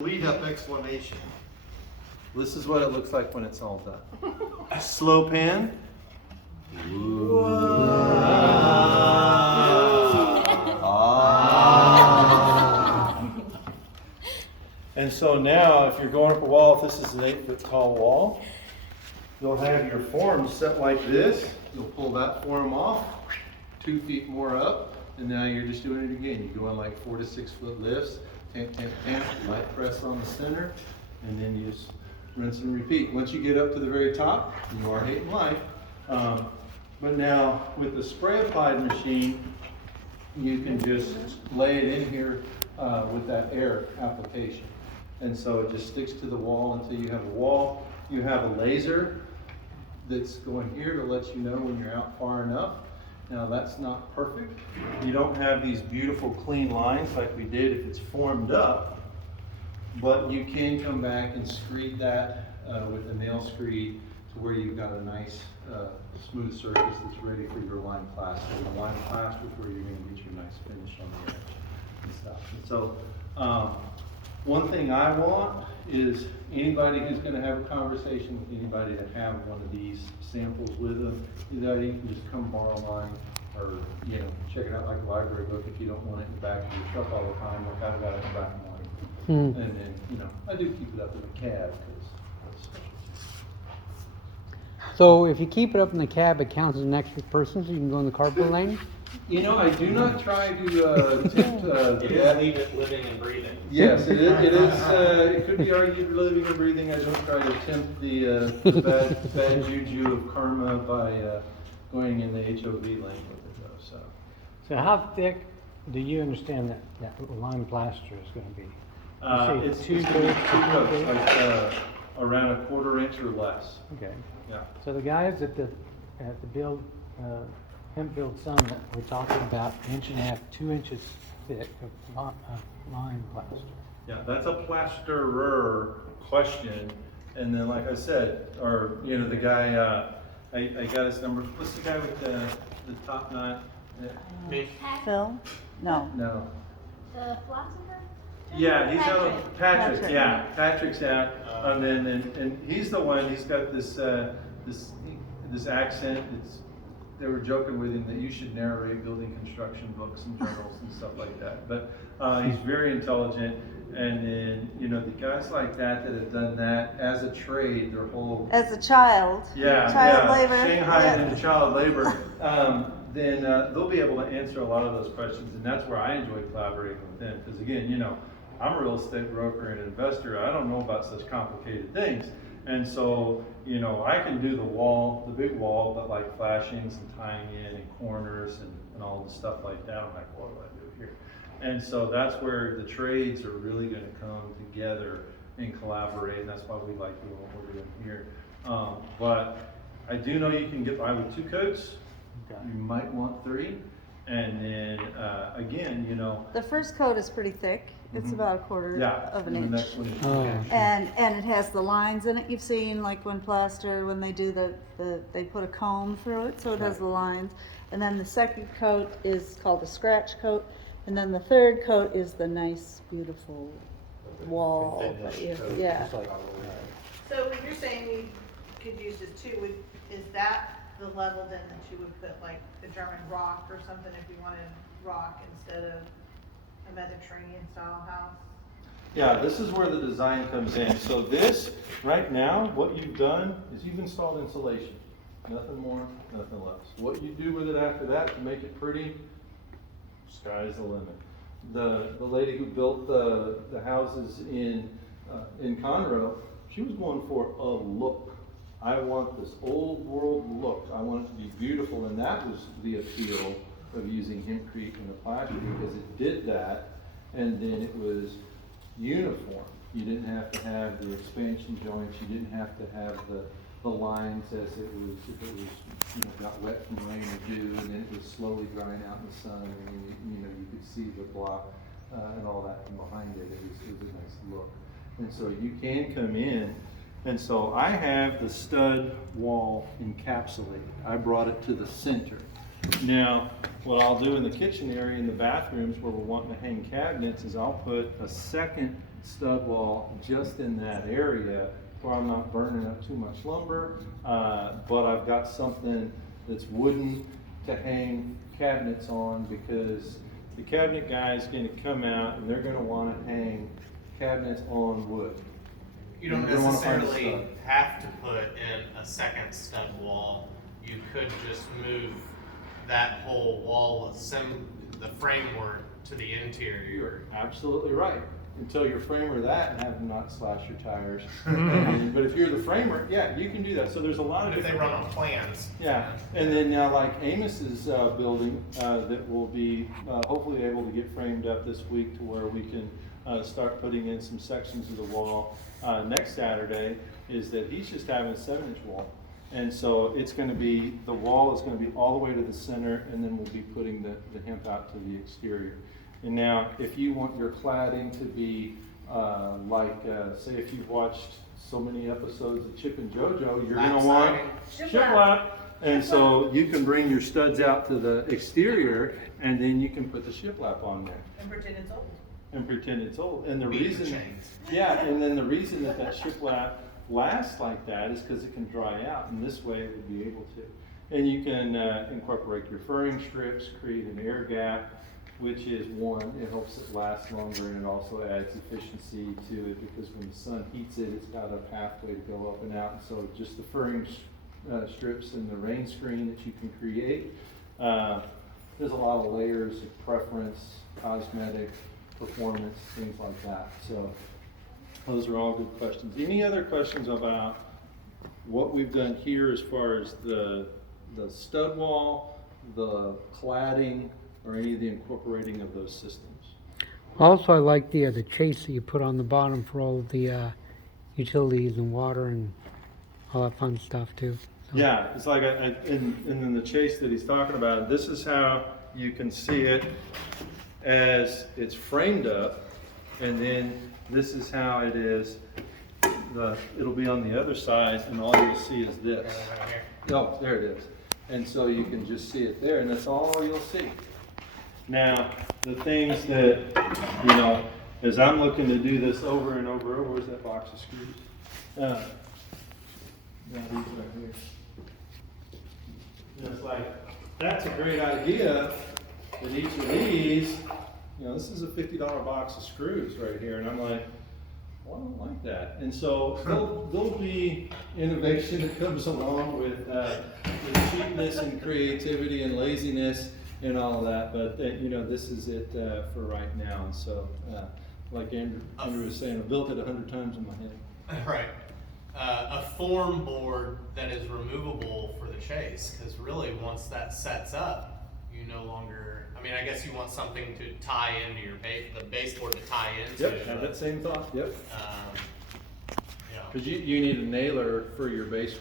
Lead up exclamation. This is what it looks like when it's all done. Slow pan. And so now, if you're going up a wall, if this is an 8-foot tall wall, you'll have your form set like this. You'll pull that form off, 2 feet more up, and now you're just doing it again. You go in like 4 to 6 foot lifts, tamp, tamp, tamp, light press on the center, and then you just rinse and repeat. Once you get up to the very top, you are hating life. But now with the spray applied machine, you can just lay it in here with that air application. And so it just sticks to the wall until you have a wall. You have a laser that's going here to let you know when you're out far enough. Now that's not perfect. You don't have these beautiful clean lines like we did if it's formed up, but you can come back and screed that with a nail screed to where you've got a nice smooth surface that's ready for your lime plaster. And the lime plaster is where you're going to get your nice finish on the edge and stuff. And so one thing I want is anybody who's going to have a conversation with anybody to have one of these samples with them. Either you can just come borrow mine, or check it out like a library book if you don't want it in the back of your truck all the time. Like I've got it in the back of mine. And then I do keep it up in the cab because that's special. So if you keep it up in the cab, it counts as an extra person, so you can go in the carpool lane? I do not try to tempt It is leave it living and breathing. Yes, it is. It could be argued living and breathing. I don't try to tempt the bad juju of karma by going in the HOV lane with it, though. So how thick do you understand that lime plaster is going to be? It's two coats, like around a 1/4 inch or less. Okay. Yeah. So the guys at the Hemp Build Summit were talking about 1.5 to 2 inches thick of lime plaster. Yeah, that's a plasterer question. And then, like I said, or the guy, I got his number. What's the guy with the top knot? Phil? No. No. The philosopher? Yeah, he's out. Patrick. Patrick. Yeah, Patrick's out. And then and he's the one. He's got this this accent. They were joking with him that you should narrate building construction books and journals and stuff like that. But he's very intelligent. And then the guys like that have done that as a trade, their whole As a child. Child labor. Shanghai Yeah. into child labor. Then they'll be able to answer a lot of those questions, and that's where I enjoy collaborating with them. Because again, I'm a real estate broker and investor. I don't know about such complicated things, and so I can do the big wall, but like flashings and tying in and corners and all the stuff like that. I'm like, what do I do here? And so that's where the trades are really going to come together and collaborate, and that's why we like doing what we're doing here. But I do know you can get by with 2 coats. You might want 3, and then again, The first coat is pretty thick. It's about a 1/4 of an and the inch. next one is And it has the lines in it. You've seen like when they do they put a comb through it, so it has the lines. And then the second coat is called a scratch coat, and then the third coat is the nice, beautiful wall. Yeah. So when you're saying we could use this too, is that the level then that you would put like the German rock or something if we wanted rock instead of a Mediterranean style house? Yeah, this is where the design comes in. So this, right now, what you've done is you've installed insulation. Nothing more, nothing less. What you do with it after that to make it pretty, sky's the limit. The lady who built the houses in Conroe, she was going for a look. I want this old world look. I want it to be beautiful, and that was the appeal of using Hempcrete in the plaster, because it did that, and then it was uniform. You didn't have to have the expansion joints. You didn't have to have the lines as it was, if it was got wet from rain or dew, and then it was slowly drying out in the sun, and you could see the block and all that from behind it. It was a nice look, and so you can come in. And so I have the stud wall encapsulated. I brought it to the center. Now, what I'll do in the kitchen area, in the bathrooms where we're wanting to hang cabinets, is I'll put a second stud wall just in that area where I'm not burning up too much lumber, but I've got something that's wooden to hang cabinets on, because the cabinet guy is gonna come out and they're gonna wanna hang cabinets on wood. You don't You're gonna wanna find a necessarily stud. have to put in a second stud wall. You could just move that whole wall, the framework to the interior. You're absolutely right, until you're framer that and have them not slash your tires. But if you're the framer, yeah, you can do that, so there's a lot of But if they different. run on plans. Yeah, and then now like Amos's building, that will be hopefully able to get framed up this week to where we can start putting in some sections of the wall next Saturday, is that he's just having a 7-inch wall. And so it's gonna be, the wall is gonna be all the way to the center, and then we'll be putting the hemp out to the exterior. And now, if you want your cladding to be say if you've watched so many episodes of Chip and JoJo, you're gonna want shiplap. And so you can bring your studs out to the exterior, and then you can put the shiplap on there And pretend it's old. and pretend it's old. And the Beat the reason, chains. yeah, and then the reason that shiplap lasts like that is because it can dry out, and this way it would be able to. And you can incorporate your furring strips, create an air gap, which is one, it helps it last longer, and it also adds efficiency to it, because when the sun heats it, it's got a pathway to go up and out. And so just the furring strips and the rain screen that you can create, there's a lot of layers of preference, cosmetic, performance, things like that. So those are all good questions. Any other questions about what we've done here as far as the stud wall, the cladding, or any of the incorporating of those systems? Also, I like the chase that you put on the bottom for all of the utilities and water and all that fun stuff too. So. Yeah, it's like, and then the chase that he's talking about, this is how you can see it as it's framed up, and then this is how it is, it'll be on the other side, and all you'll see is this. Oh, there it is. And so you can just see it there, and that's all you'll see. Now, the things that, as I'm looking to do this over and over, where's that box of screws? Now these right here. And it's like, that's a great idea, but each of these, this is a $50 box of screws right here, and I'm like, well, I don't like that. And so there'll be innovation that comes along with cheapness and creativity and laziness and all of that, but this is it for right now. And so, like Andrew was saying, I built it 100 times in my head. Right. A form board that is removable for the chase, because really once that sets up, you no longer, I guess you want something to tie into your the baseboard to tie into. Yep, have that same thought, yep. Yeah. Because you need a nailer for your base